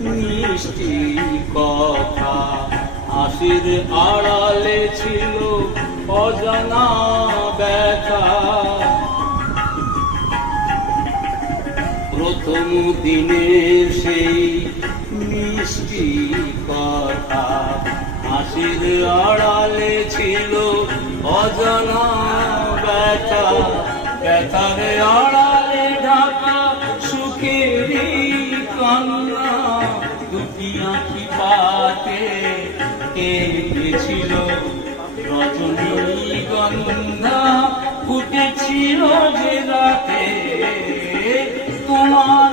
মিষ্টি কথা। হাসির আড়ালে ছিল অজানা ব্যথা। প্রথম দিনের সেই মিষ্টি কথা। হাসির আড়ালে ছিল অজানা ব্যথা। ব্যথার আড়ালে ঢাকা সুখেরই কান্না। দুটি আঁখি পাতে কেঁদেছিল রজনীগন্ধা। ফুটেছিল যে রাতে তোমার